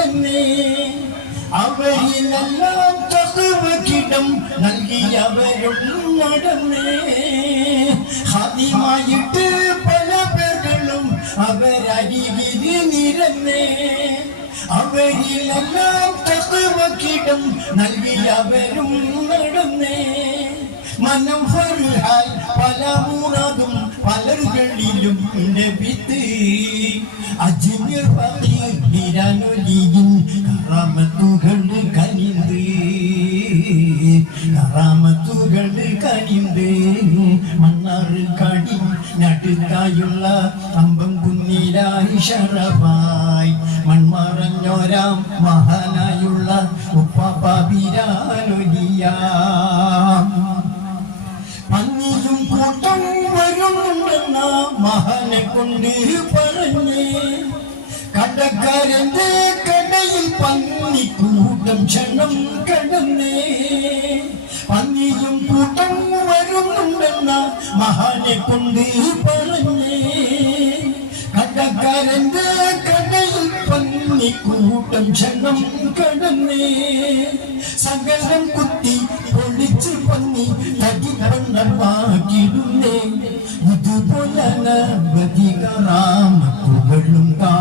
മകനെ അവരിലെല്ലാം തകവകിടം നൽകിയവരും നടന്നേ. ആദ്യമായിട്ട് പല പേരുകളും അവരരികിൽ നിരന്നേ. അവരിലെല്ലാം തകവകിടം നൽകിയവരും നടന്നേ. മനം ഹർഹാൽ പല മൂറാതും പലരുകളിലും നബി പകർന്നിരാനൊലിയും കറാമത്തുകൾ കനിന്ത്. കറാമത്തുകൾ കനിന്ത്. മണ്ണാറ് കടി നടുത്തായുള്ള അമ്പം കുന്നിലായി ഷറബായി മൺമറഞ്ഞോരാം മഹാനായുള്ള ഉപ്പാപ്പിരാനൊലിയ പന്നിയും കൂട്ടം വരുന്നുണ്ടെന്ന മഹാനെ കൊണ്ട് പറഞ്ഞേ. കടക്കാരന്റെ കടയിൽ പന്നി കൂട്ടം ക്ഷണം കടന്നേ പന്നിയും കൂട്ടം വരുന്നുണ്ടെന്ന മഹാനെ കൊണ്ട് പറഞ്ഞേ കടക്കാരന്റെ കടയിൽ പന്നി കൂട്ടം ക്ഷണം കടന്നേ സകലം കുത്തി പൊളിച്ച് പന്നി തകിപ്പണ്ണമാക്കിടുന്നേ ഇതുപോലാണ് ഗതികറാമ പുകഴും താ